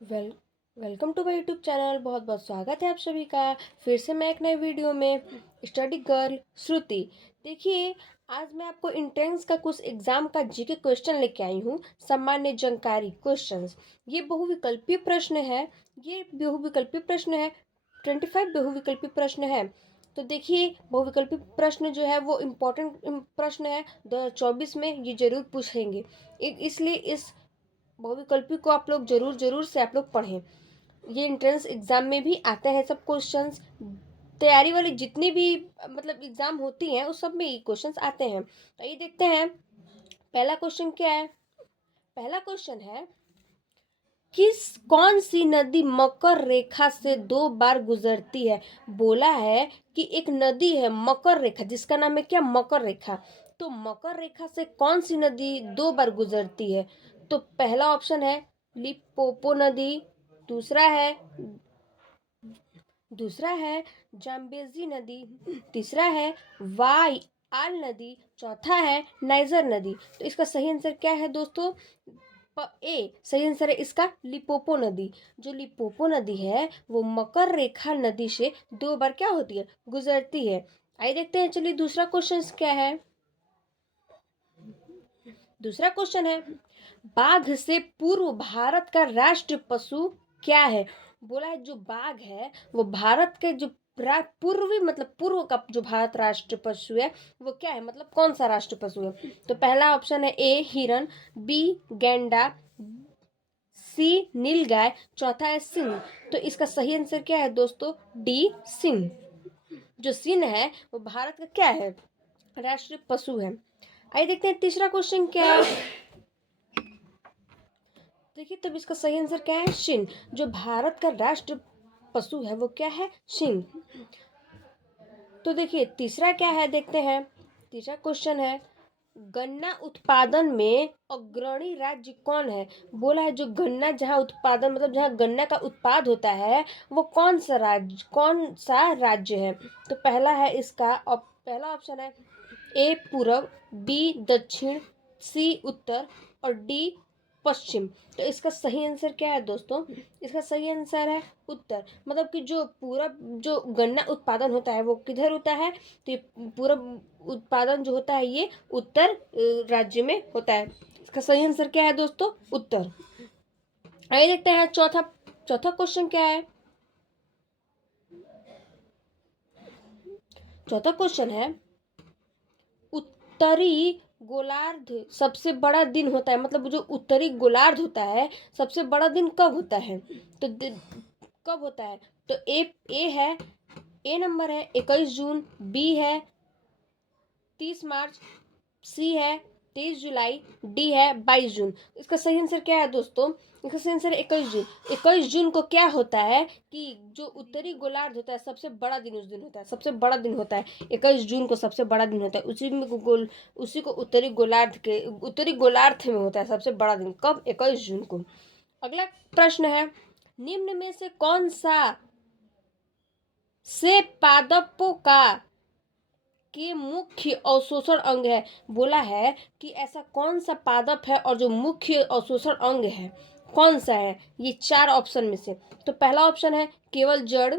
Well welcome to my YouTube channel. बहुत बहुत स्वागत है आप सभी का फिर से मैं एक नए वीडियो में। स्टडी गर्ल श्रुति। देखिए, आज मैं आपको इंट्रेंस का कुछ एग्जाम का जीके क्वेश्चन लेके आई हूँ। सामान्य जानकारी क्वेश्चंस। ये बहुविकल्पीय प्रश्न है। ये बहुविकल्पीय प्रश्न है। 25 बहुविकल्पीय प्रश्न है। तो देखिए, बहुविकल्पीय प्रश्न जो है वो इम्पोर्टेंट प्रश्न है। 2024 में ये जरूर पूछेंगे। इसलिए इस बहुविकल्पी को आप लोग जरूर जरूर से आप लोग पढ़ें। ये एंट्रेंस एग्जाम में भी आते हैं सब क्वेश्चंस। तैयारी वाली जितनी भी मतलब एग्जाम होती हैं उस सब में ये क्वेश्चंस आते हैं। तो ये देखते हैं पहला क्वेश्चन क्या है। पहला क्वेश्चन है, कौन सी नदी मकर रेखा से 2 बार गुजरती है। बोला है कि एक नदी है मकर रेखा, जिसका नाम है क्या, मकर रेखा। तो मकर रेखा से कौन सी नदी 2 बार गुजरती है। तो पहला ऑप्शन है लिपोपो नदी। दूसरा है दूसरा है जाम्बेजी नदी। तीसरा है वाई आल नदी। चौथा है नाइजर नदी। तो इसका सही आंसर क्या है दोस्तों। ए सही आंसर है इसका लिपोपो नदी। जो लिपोपो नदी है वो मकर रेखा नदी से 2 बार क्या होती है, गुजरती है। आइए देखते हैं। चलिए दूसरा क्वेश्चन क्या है। दूसरा क्वेश्चन है, बाघ से पूर्व भारत का राष्ट्र पशु क्या है। बोला है जो बाघ है वो भारत के जो पूर्वी मतलब पूर्व का जो भारत राष्ट्र पशु है वो क्या है, मतलब कौन सा राष्ट्र पशु है। तो पहला ऑप्शन है ए हिरन, बी गैंडा, सी नीलगाय, चौथा है सिंह। तो इसका सही आंसर क्या है दोस्तों, डी सिंह। जो सिंह है वो भारत का क्या है, राष्ट्रीय पशु है। आइए देखते हैं तीसरा क्वेश्चन क्या है। देखिए तब इसका सही आंसर क्या है, सिंह। जो भारत का राष्ट्र पशु है वो क्या है, सिंह। तो देखिए तीसरा क्या है, देखते हैं। तीसरा क्वेश्चन है, गन्ना उत्पादन में अग्रणी राज्य कौन है। बोला है जो गन्ना जहाँ उत्पादन मतलब जहाँ गन्ना का उत्पाद होता है वो कौन सा राज्य है। तो पहला है इसका पहला ऑप्शन है ए पूरब, बी दक्षिण, सी उत्तर और डी पश्चिम। तो इसका सही आंसर क्या है दोस्तों, इसका सही आंसर है उत्तर। मतलब कि जो पूरब जो गन्ना उत्पादन होता है वो किधर होता है, तो ये पूरब उत्पादन जो होता है ये उत्तर राज्य में होता है। इसका सही आंसर क्या है दोस्तों, उत्तर। आइए देखते हैं चौथा चौथा क्वेश्चन क्या है। चौथा क्वेश्चन है, उत्तरी गोलार्ध सबसे बड़ा दिन होता है, मतलब जो उत्तरी गोलार्ध होता है सबसे बड़ा दिन कब होता है। तो कब होता है। तो ए नंबर है 21 जून, बी है 30 मार्च, सी है 23 जुलाई, डी है 22 जून। इसका सही आंसर क्या है दोस्तों, इसका सही आंसर है 21 जून। 21 जून को क्या होता है कि जो उत्तरी गोलार्ध होता है सबसे बड़ा दिन उस दिन होता है, सबसे बड़ा दिन होता है 21 जून को सबसे बड़ा दिन होता है। उसी को उत्तरी गोलार्ध में होता है सबसे बड़ा दिन, कब, 21 जून को। अगला प्रश्न है, निम्न में से कौन सा से पादपों का के मुख्य अवशोषण अंग है। बोला है कि ऐसा कौन सा पादप है और जो मुख्य अवशोषण अंग है कौन सा है, ये 4 ऑप्शन में से। तो पहला ऑप्शन है केवल जड़,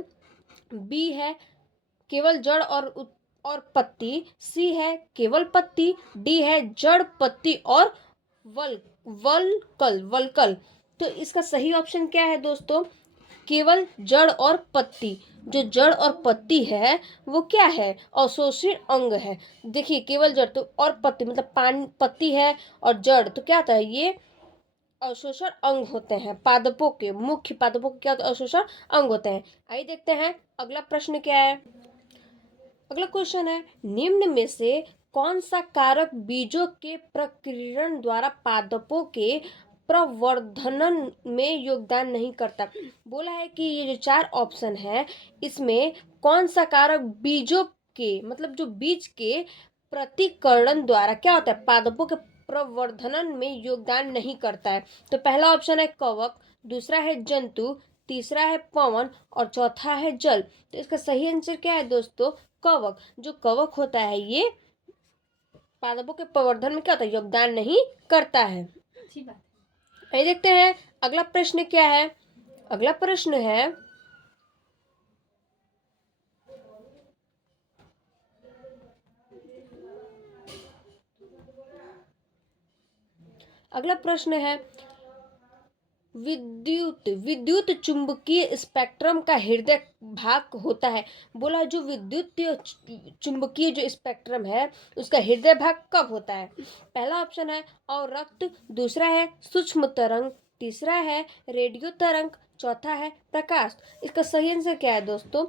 बी है केवल जड़ और पत्ती, सी है केवल पत्ती, डी है जड़ पत्ती और वलकल। तो इसका सही ऑप्शन क्या है दोस्तों, केवल जड़ और पत्ती। जो जड़ और पत्ती है वो क्या है, अवशोषण अंग है। देखिए केवल जड़ तो और पत्ती मतलब पानी पत्ती है और जड़ तो क्या होता है, ये अवशोषण अंग होते हैं पादपों के, मुख्य पादपों के क्या होते हैं, अवशोषण अंग होते हैं। आइए देखते हैं अगला प्रश्न क्या है। अगला क्वेश्चन है, निम्न में से कौन सा कारक बीजों के प्रकीर्णन द्वारा पादपों के प्रवर्धन में योगदान नहीं करता। बोला है कि ये जो 4 ऑप्शन है इसमें कौन सा कारक बीजों के मतलब जो बीज के प्रतिकरण द्वारा क्या होता है, पादपों के प्रवर्धन में योगदान नहीं करता है। तो पहला ऑप्शन है कवक, दूसरा है जंतु, तीसरा है पवन और चौथा है जल। तो इसका सही आंसर क्या है दोस्तों, कवक। जो कवक होता है ये पादपों के प्रवर्धन में क्या होता है, योगदान नहीं करता है। अच्छी बात है। देखते हैं अगला प्रश्न क्या है। अगला प्रश्न है, अगला प्रश्न है, विद्युत चुंबकीय स्पेक्ट्रम का हृदय भाग होता है। बोला जो विद्युत चुंबकीय जो स्पेक्ट्रम है उसका हृदय भाग कब होता है। पहला ऑप्शन है अवरक्त, दूसरा है सूक्ष्म तरंग, तीसरा है रेडियो तरंग, चौथा है प्रकाश। इसका सही आंसर क्या है दोस्तों,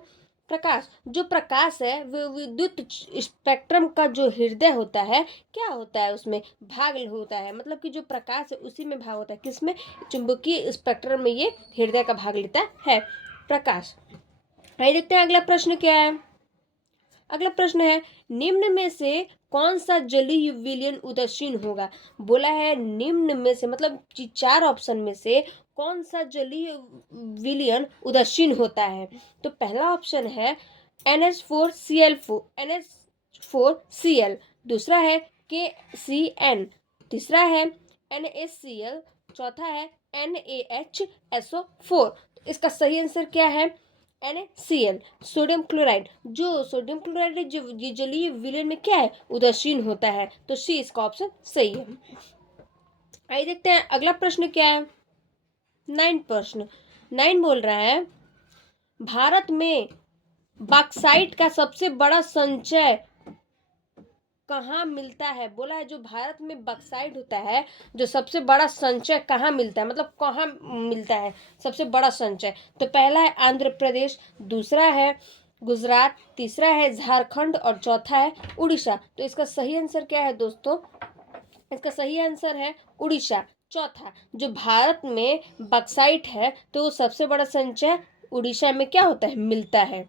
प्रकाश। जो प्रकाश है वो विद्युत स्पेक्ट्रम का जो हृदय होता है, क्या होता है उसमें भाग होता है, मतलब कि जो प्रकाश है उसी में भाग होता है, किसमें, चुंबकीय स्पेक्ट्रम में ये हृदय का भाग लेता है, प्रकाश। आइए देखते हैं अगला प्रश्न क्या है। अगला प्रश्न है, निम्न में से कौन सा जलीय विलयन उदासीन होगा। बोला है निम्न में से, मतलब चार ऑप्शन में से कौन सा जलीय विलयन उदासीन होता है। तो पहला ऑप्शन है NH4Cl4, NH4Cl, दूसरा है KCN, तीसरा है NaCl, चौथा है NaHSO4। इसका सही आंसर क्या है, NaCl, सोडियम क्लोराइड। जो सोडियम क्लोराइड जो जलीय विलयन में क्या है, उदासीन होता है, तो सी इसका ऑप्शन सही है। आइए देखते हैं अगला प्रश्न क्या है। 9 प्रश्न 9 बोल रहा है, भारत में बॉक्साइट का सबसे बड़ा संचय कहाँ मिलता है। बोला है जो भारत में बॉक्साइट होता है, जो सबसे बड़ा संचय कहाँ मिलता है, मतलब कहाँ मिलता है सबसे बड़ा संचय। तो पहला है आंध्र प्रदेश, दूसरा है गुजरात, तीसरा है झारखंड और चौथा है उड़ीसा। तो इसका सही आंसर क्या है दोस्तों, इसका सही आंसर है उड़ीसा, चौथा। जो भारत में बॉक्साइट है तो वो सबसे बड़ा संचय उड़ीसा में क्या होता है, मिलता है।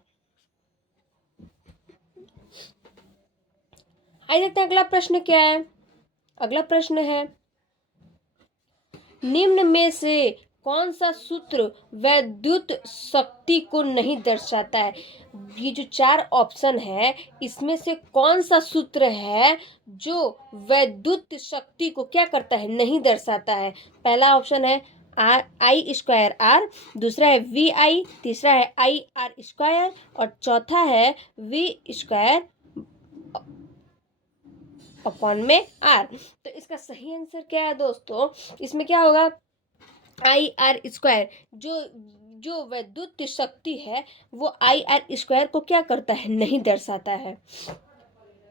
आइए देखते हैं अगला प्रश्न क्या है। अगला प्रश्न है, निम्न में से कौन सा सूत्र वैद्युत शक्ति को नहीं दर्शाता है। ये जो चार ऑप्शन है इसमें से कौन सा सूत्र है जो वैद्युत शक्ति को क्या करता है, नहीं दर्शाता है। पहला ऑप्शन है I²R, दूसरा है VI, तीसरा है IR², और चौथा है V² अपॉन में R। तो इसका सही आंसर क्या है दोस्तों, इसमें क्या होगा, IR²। जो वैद्युत शक्ति है वो IR² को क्या करता है, नहीं दर्शाता है।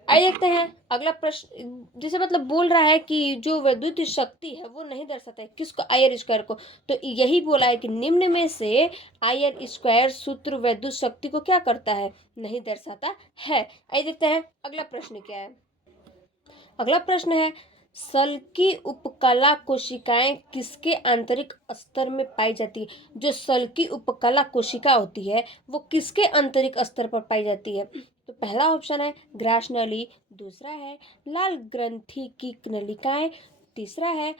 आइए देखते हैं अगला प्रश्न, जैसे मतलब बोल रहा है कि जो वैद्युत शक्ति है वो नहीं दर्शाता है किसको, IR² को। तो यही बोला है कि निम्न में से IR² सूत्र वैद्युत शक्ति को क्या करता है, नहीं दर्शाता है। आइए देखते हैं अगला प्रश्न क्या है। अगला प्रश्न है, सल्की उपकला कोशिकाएं किसके आंतरिक स्तर में पाई जाती है। जो सल्की उपकला कोशिका होती है वो किसके आंतरिक स्तर पर पाई जाती है। तो पहला ऑप्शन है ग्रास नली, दूसरा है लाल ग्रंथि की नलिकाएं, तीसरा है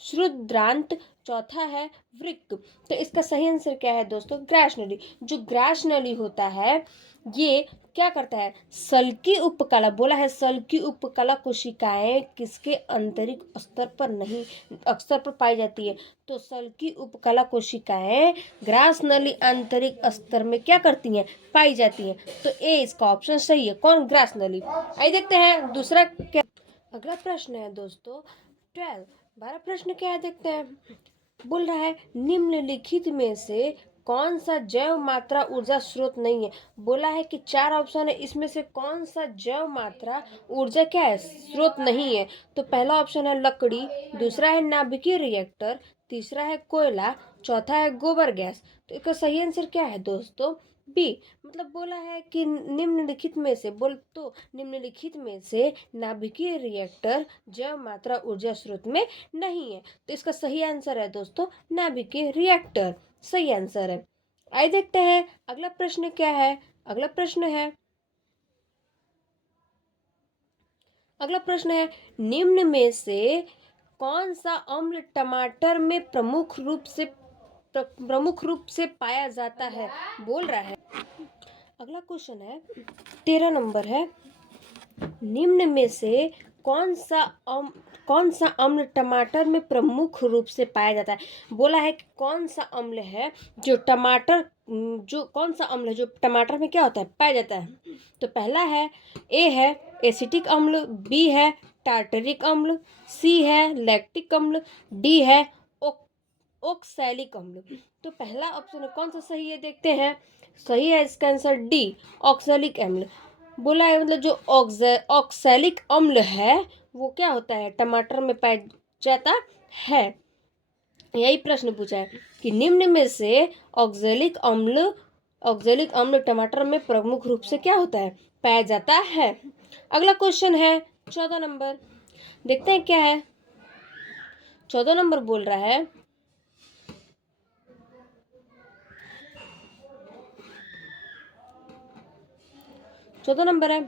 क्षुद्रांत, चौथा है वृक्क। तो इसका सही आंसर क्या है दोस्तों, ग्रास नली। जो ग्रास नली होता है ये क्या करता है, सल्की उपकला, बोला है सल्की उपकला कोशिकाएं किसके आंतरिक स्तर पर नहीं स्तर पर पाई जाती है। तो सल्की उपकला कोशिकाएं ग्रास नली आंतरिक स्तर में क्या करती हैं, पाई जाती हैं। तो ए इसका ऑप्शन सही है, कौन, ग्रास नली। आइए देखते हैं दूसरा क्या। अगला प्रश्न है दोस्तों 12 प्रश्न क्या है देखते हैं। बोल रहा है निम्नलिखित में से कौन सा जैव मात्रा ऊर्जा स्रोत नहीं है। बोला है कि चार ऑप्शन है, इसमें से कौन सा जैव मात्रा ऊर्जा क्या है, स्रोत नहीं है। तो पहला ऑप्शन है लकड़ी, दूसरा है नाभिकीय रिएक्टर, तीसरा है कोयला, चौथा है गोबर गैस। तो इसका सही आंसर क्या है दोस्तों, बी। मतलब बोला है कि निम्नलिखित में से, बोल तो निम्नलिखित में से नाभिकीय रिएक्टर जैव मात्रा ऊर्जा स्रोत में नहीं है। तो इसका सही आंसर है दोस्तों नाभिकीय रिएक्टर, सही आंसर है। आइए देखते हैं अगला प्रश्न क्या है। अगला प्रश्न है निम्न में से कौन सा अम्ल टमाटर में प्रमुख रूप से पाया जाता है। बोल रहा है, अगला क्वेश्चन है 13 नंबर है, निम्न में से कौन सा अम्ल टमाटर में प्रमुख रूप से पाया जाता है। बोला है कि कौन सा अम्ल है जो कौन सा अम्ल है जो टमाटर में क्या होता है, पाया जाता है। तो पहला है, ए है एसिटिक अम्ल, बी है टार्टरिक अम्ल, सी है लैक्टिक अम्ल, डी है ओक्सैलिक अम्ल। तो पहला ऑप्शन कौन सा सही है, देखते हैं। सही है इसका आंसर डी, ऑक्सैलिक अम्ल। बोला है मतलब जो ऑक्सैलिक अम्ल है वो क्या होता है, टमाटर में पाया जाता है। यही प्रश्न पूछा है कि निम्न में से ऑक्सैलिक अम्ल टमाटर में प्रमुख रूप से क्या होता है, पाया जाता है। अगला क्वेश्चन है 14 नंबर, देखते हैं क्या है। 14 नंबर बोल रहा है 14 नंबर है,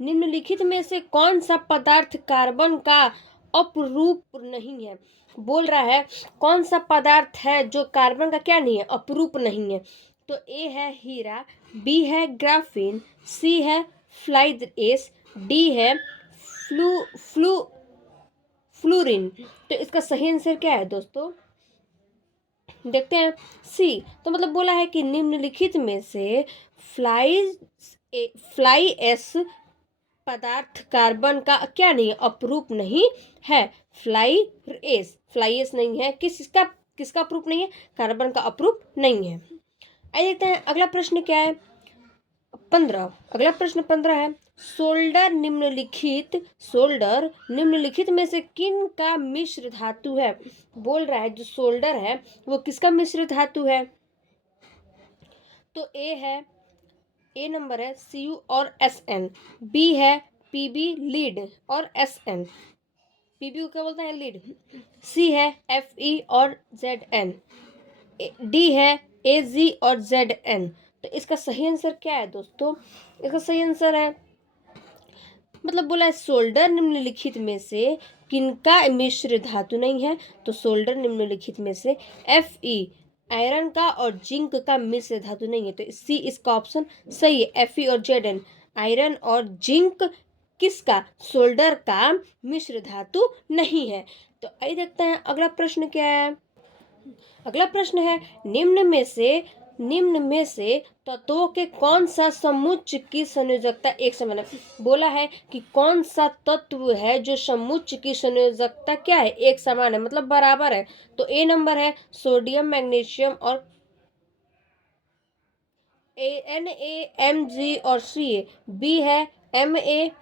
निम्नलिखित में से कौन सा पदार्थ कार्बन का अपरूप नहीं है। बोल रहा है कौन सा पदार्थ है जो कार्बन का क्या नहीं है, अपरूप नहीं है। तो ए है हीरा, बी है ग्राफीन, सी है फ्लाइएस, डी है फ्लूरिन। तो इसका सही आंसर क्या है दोस्तों, देखते हैं। सी, तो मतलब बोला है कि निम्नलिखित में से फ्लाइएस पदार्थ कार्बन का क्या नहीं है, अपरूप नहीं है। फ्लाइएस नहीं है, किसका अपरूप नहीं है, कार्बन का अपरूप नहीं है। आइए देखते हैं अगला प्रश्न क्या है। 15, अगला प्रश्न 15 है, सोल्डर निम्नलिखित में से किन का मिश्र धातु है। बोल रहा है जो सोल्डर है वो किसका मिश्र धातु है। तो ए नंबर है Cu और Sn, बी है Pb लीड और Sn, Pb को क्या बोलते हैं, लीड। सी है Fe और Zn, डी है Ag और Zn। तो इसका सही आंसर क्या है दोस्तों, इसका सही आंसर है, मतलब बोला है सोल्डर निम्नलिखित में से किनका मिश्र धातु नहीं है। तो सोल्डर निम्नलिखित में से Fe आयरन का और जिंक का मिश्र धातु नहीं है। तो सी इसका ऑप्शन सही है, Fe और Zn आयरन और जिंक किसका, सोल्डर का मिश्र धातु नहीं है। तो आइए देखते हैं अगला प्रश्न क्या है। अगला प्रश्न है, निम्न में से तत्वों के कौन सा समुच्चय की संयोजकता एक समान है। बोला है कि कौन सा तत्व है जो समुच्चय की संयोजकता क्या है, एक समान है, मतलब बराबर है। तो ए नंबर है सोडियम मैग्नीशियम और Na, Mg और Ca, बी है Mg,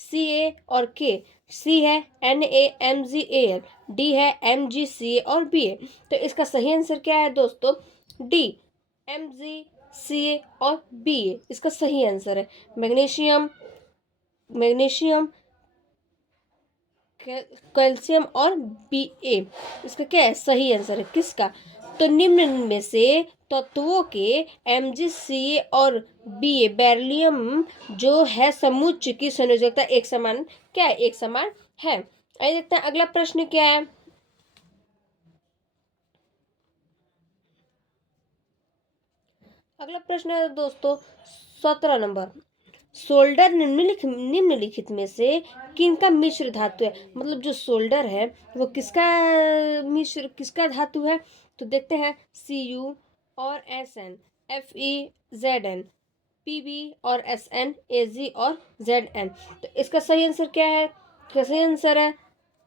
Ca और K, सी है NaMgAl, डी है MgCa और Ba। तो इसका सही आंसर क्या है दोस्तों, डी MgCa और Ba इसका सही आंसर है। मैग्नीशियम कैल्शियम और Ba इसका क्या है, सही आंसर है किसका। तो निम्न में से तत्वों के MgCa और Ba बेरिलियम जो है समुच्चय की संयोजकता एक समान क्या है, एक समान है। आइए देखते हैं अगला प्रश्न क्या है। अगला प्रश्न है दोस्तों 17 नंबर, सोल्डर निम्नलिखित में से किनका मिश्र धातु है। मतलब जो सोल्डर है वो किसका धातु है। तो देखते हैं Cu और Sn, Fe Zn, Pb और Sn, Ag और Zn। तो इसका सही आंसर क्या है, इसका सही आंसर है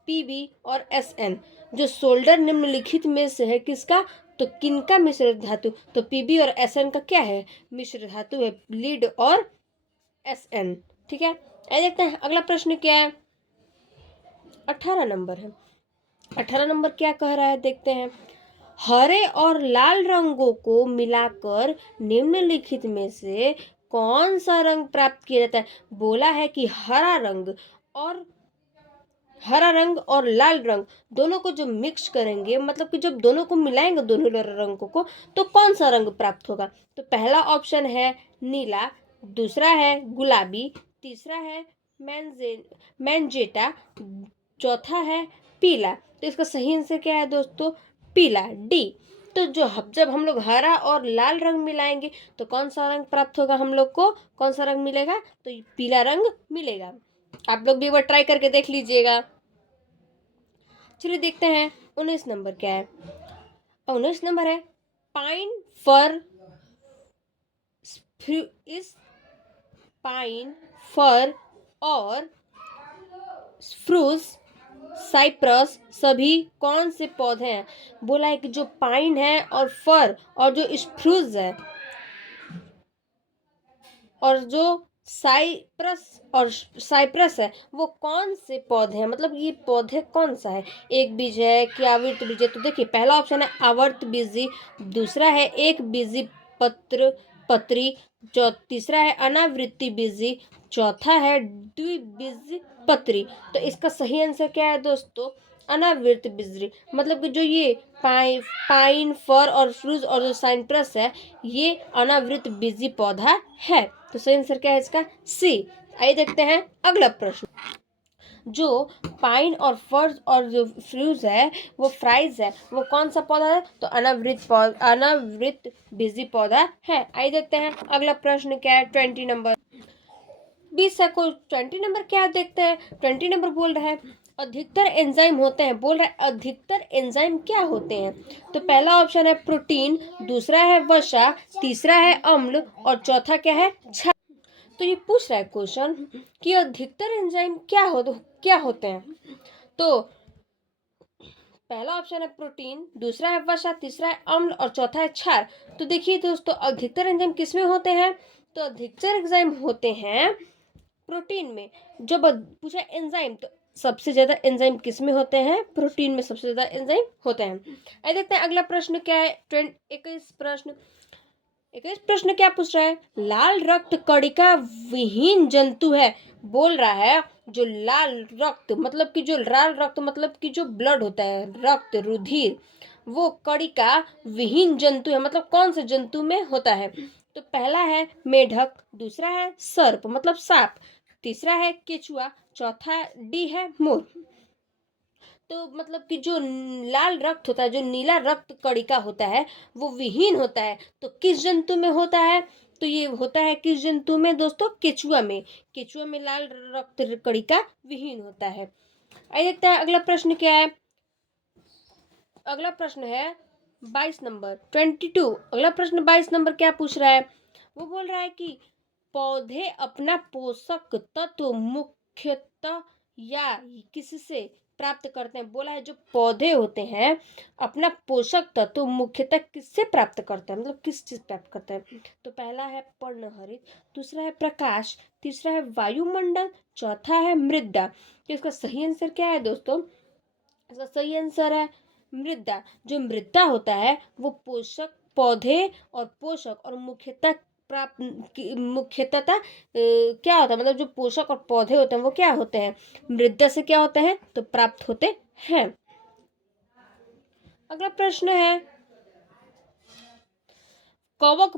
Pb और Sn। जो सोल्डर निम्नलिखित में से है किसका, तो किनका मिश्र धातु, तो Pb और Sn का क्या है, मिश्र धातु है, लीड और Sn। ठीक है, आइए देखते हैं अगला प्रश्न क्या है। 18 नंबर है, 18 नंबर क्या कह रहा है, देखते हैं। हरे और लाल रंगों को मिलाकर निम्नलिखित में से कौन सा रंग प्राप्त किया जाता है। बोला है कि हरा रंग और लाल रंग दोनों को जो मिक्स करेंगे, मतलब कि जब दोनों को मिलाएंगे दोनों रंगों को, तो कौन सा रंग प्राप्त होगा। तो पहला ऑप्शन है नीला, दूसरा है गुलाबी, तीसरा है मैंजेटा, चौथा है पीला। तो इसका सही आंसर क्या है दोस्तों, पीला, डी। तो जब हम लोग हरा और लाल रंग मिलाएंगे तो कौन सा रंग प्राप्त होगा हम लोग को, कौन सा रंग मिलेगा, तो पीला रंग मिलेगा। आप लोग भी एक बार ट्राई करके देख लीजिएगा। चलिए देखते हैं 19 नंबर क्या है। 19 नंबर है पाइन फर इस पाइन फर और स्प्रूस साइप्रस सभी कौन से पौधे हैं। बोला है कि जो पाइन है और फर और जो स्प्रूस है और जो साइप्रस है वो कौन से पौधे हैं, मतलब ये पौधे कौन सा है। एक बीज है कि आवर्त बीज है। तो देखिए पहला ऑप्शन है आवर्त बीजी, दूसरा है एक बीजी पत्री, तीसरा है अनावृत्ति बीजी, चौथा है द्विबीजी पत्री। तो इसका सही आंसर क्या है दोस्तों, अनावृत बीजी। मतलब कि जो ये पाइन फर और फ्रूज और जो साइप्रस है ये अनावृत बीजी पौधा है। तो सही आंसर क्या है इसका, सी। आइए देखते हैं अगला प्रश्न। जो पाइन और फर्ज और जो फ्रूज है वो फ्राइज है, वो कौन सा पौधा है। तो अनावृत बीजी पौधा है। आइए देखते हैं अगला प्रश्न क्या है 20 नंबर। 20 है को 20 नंबर क्या देखते हैं। 20 नंबर बोल रहा है अधिकतर एंजाइम होते हैं। बोल रहा है अधिकतर एंजाइम क्या होते हैं। तो पहला ऑप्शन है प्रोटीन, दूसरा है वसा, तीसरा है अम्ल और चौथा क्या है क्षार। तो ये पूछ रहा है क्वेश्चन कि अधिकतर एंजाइम क्या होते हैं। तो पहला ऑप्शन है प्रोटीन, दूसरा है वसा, तीसरा है अम्ल और चौथा है क्षार। तो देखिए दोस्तों अधिकतर एंजाइम किसमें होते हैं। तो अधिकतर एंजाइम होते हैं प्रोटीन में। जब पूछा एंजाइम तो सबसे ज्यादा एंजाइम किस में होते हैं, प्रोटीन में सबसे ज्यादा एंजाइम होते हैं। आइए देखते हैं अगला प्रश्न क्या है 21 प्रश्न क्या पूछ रहा है। लाल रक्त कणिका विहीन जंतु है। बोल रहा है जो लाल रक्त मतलब कि जो लाल रक्त मतलब कि जो ब्लड होता है रक्त रुधिर वो कणिका विहीन जंतु है, मतलब कौन से जंतु में होता है। तो पहला है मेढक, दूसरा है सर्प मतलब सांप, तीसरा है केचुआ, चौथा डी है मोर। तो मतलब कि जो लाल रक्त होता है, जो नीला रक्त कणिका होता है वो विहीन होता है। तो किस जंतु में होता है। तो ये होता है किस जंतु में दोस्तों, केचुआ में। केचुआ में लाल रक्त कणिका विहीन होता है। आइए देखते हैं अगला प्रश्न क्या है। अगला प्रश्न है 22 नंबर 22। अगला प्रश्न 22 नंबर क्या पूछ रहा है। वो बोल रहा है कि पौधे अपना पोषक तत्व मुख्यतः या किससे प्राप्त करते हैं। बोला है जो पौधे होते हैं अपना पोषक तत्व मुख्यतः किससे प्राप्त करते हैं, मतलब किस चीज प्राप्त करते हैं। तो पहला है पर्णहरित, दूसरा है प्रकाश, तीसरा है वायुमंडल, चौथा है मृदा। तो इसका सही आंसर क्या है दोस्तों, इसका सही आंसर है मृदा। जो मृदा होता है वो पोषक पौधे और पोषक और मुख्यतः क्या होता है, मतलब जो पोषक और पौधे होते हैं वो क्या होते हैं, मृदा से क्या होते हैं तो प्राप्त होते हैं। अगला प्रश्न है कवक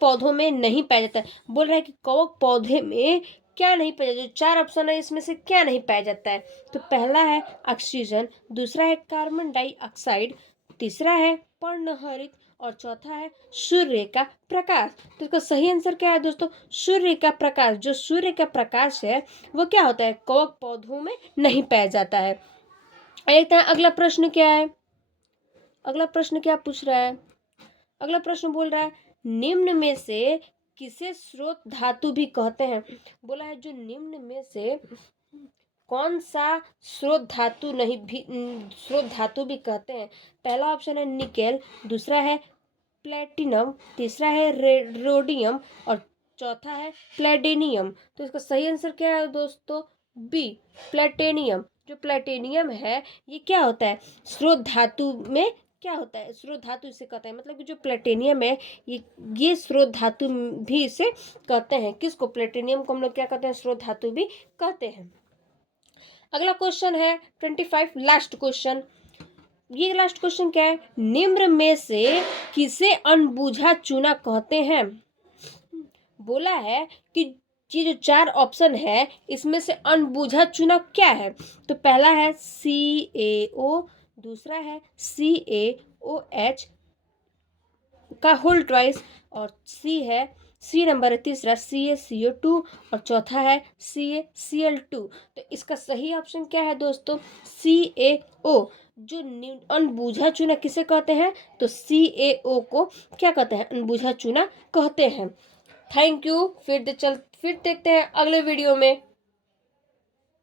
पौधों में नहीं पाया जाता है। बोल रहा है कि कवक पौधे में क्या नहीं पाया जाता। जो 4 ऑप्शन है इसमें से क्या नहीं पाया जाता है। तो पहला है ऑक्सीजन, दूसरा है कार्बन डाइऑक्साइड, तीसरा है पर्णहरित और चौथा है सूर्य का प्रकाश। तो इसका सही आंसर क्या है दोस्तों, सूर्य का प्रकाश। जो सूर्य का प्रकाश है वो क्या होता है, कवक पौधों में नहीं पाया जाता है। एक अगला प्रश्न क्या है। अगला प्रश्न क्या पूछ रहा है। अगला प्रश्न बोल रहा है निम्न में से किसे स्रोत धातु भी कहते हैं। बोला है जो निम्न में से कौन सा स्रोत धातु भी कहते हैं। पहला ऑप्शन है निकेल, दूसरा है प्लेटिनम, तीसरा है रोडियम और चौथा है प्लेटिनियम। तो इसका सही आंसर क्या है दोस्तों, बी प्लेटिनियम। जो प्लेटिनियम है ये क्या होता है, स्रोत धातु में क्या होता है, स्रोत धातु इसे कहते हैं। मतलब कि जो प्लेटिनियम है ये स्रोत धातु भी इसे कहते हैं। किसको, प्लेटिनियम को हम लोग क्या कहते हैं, स्रोत धातु भी कहते हैं। अगला क्वेश्चन है 25 लास्ट क्वेश्चन। ये लास्ट क्वेश्चन क्या है, निम्न में से किसे अनबूझा चूना कहते हैं। बोला है कि ये जो 4 ऑप्शन है इसमें से अनबूझा चूना क्या है। तो पहला है CaO, दूसरा है CaOH का होल ट्वाइस और सी है सी नंबर है तीसरा CaCO2 और चौथा है CaCl2। तो इसका सही ऑप्शन क्या है दोस्तों? CaO। जो अनबूझा चूना किसे कहते हैं? तो CaO को क्या कहते हैं? अनबूझा चूना कहते हैं। Thank you. फिर देखते हैं अगले वीडियो में।